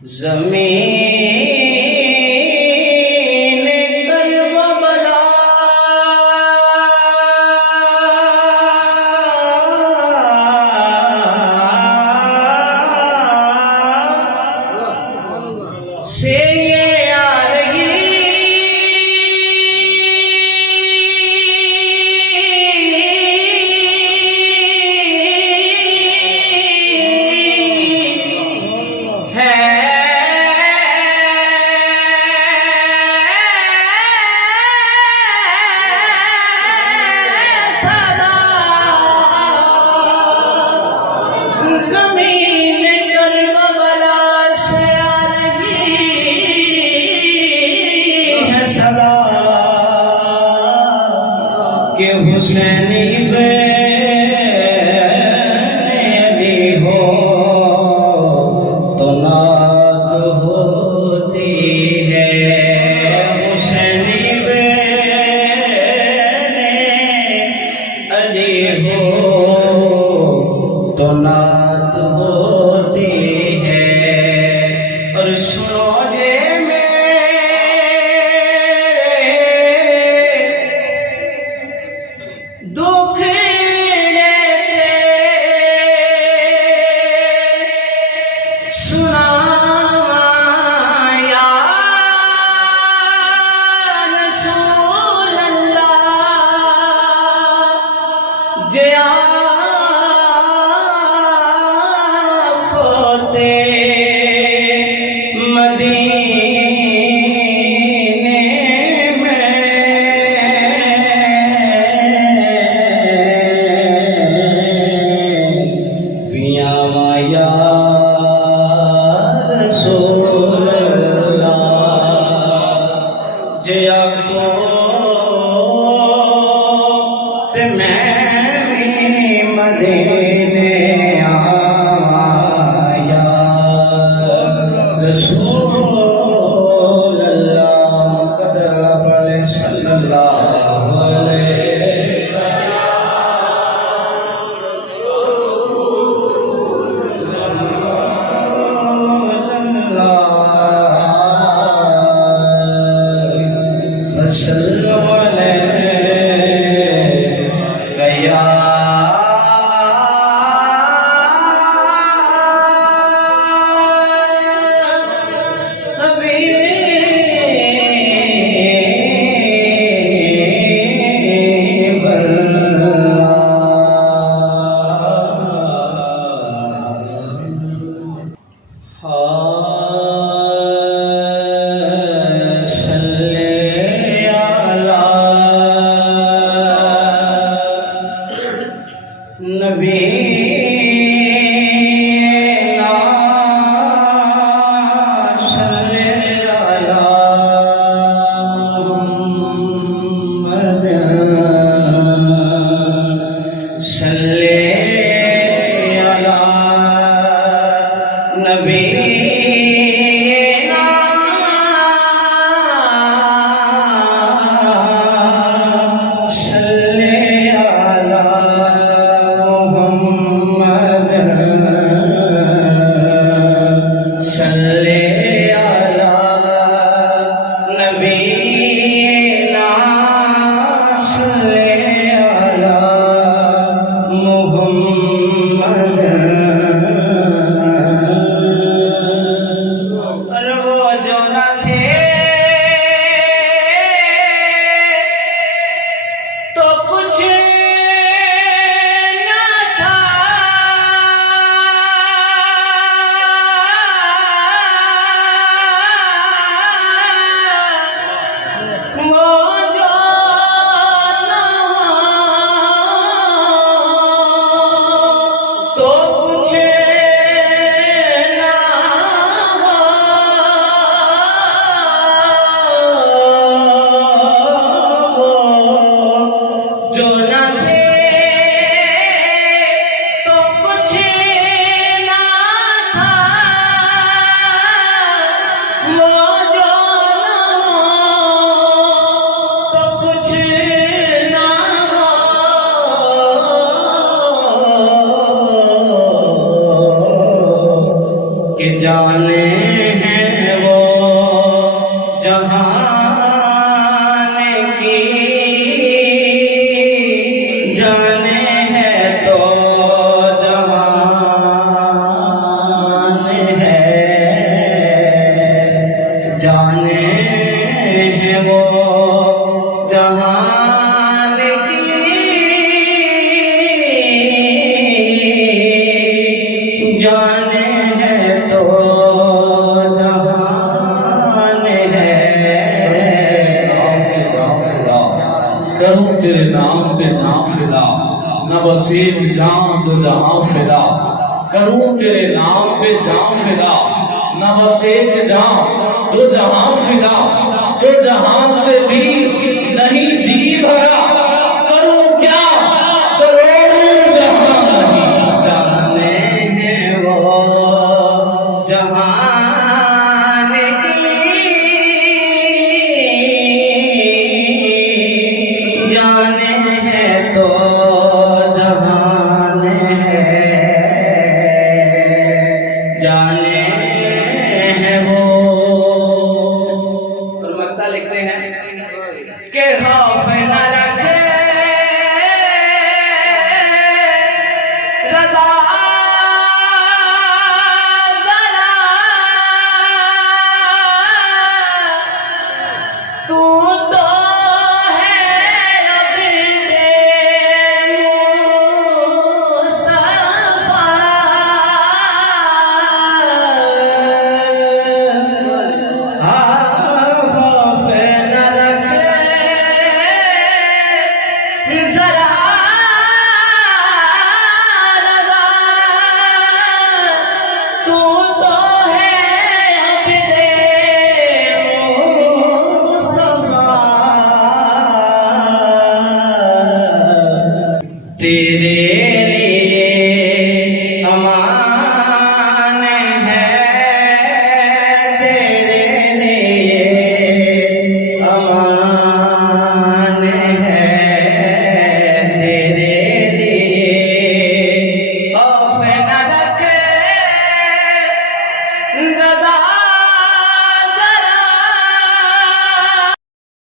ज़मीन करबला से ये आ रही ज़मीन करबला से आ रही है सदा कि हुसैनी बेनी हो तो नात होती है। हुसैनी बेनी अली हो तो नात होती है। और सुनो जे दुख लेते सुनाया रसूल अल्लाह जे आँखोते मदीने में पिया माया रसूल अल्लाह जे आँखों ते मैं भी मदीने आया रसूल अल्लाह कदर पड़े सल्लल्लाहु अलैहि वसल्लम गया पे जान फिदा, न बस एक जान तो जहां फिदा, करूं तेरे नाम पे जान फिदा, न बस एक जान तो जहां फिदा, तो जहां से भी नहीं जी भरा, करूं क्या करोड़ों जहां नहीं। जाने हैं वो जहान की, जाने हैं तो जहान है, जाने हैं वो। और मक्ता लिखते हैं कि खौफ न रखे रज़ा ज़रा, तू तो है अपने मुस्तफ़ा, खौफ न रखे ज़रा रज़ा, तू तो है अपने मुस्तफ़ा, तेरे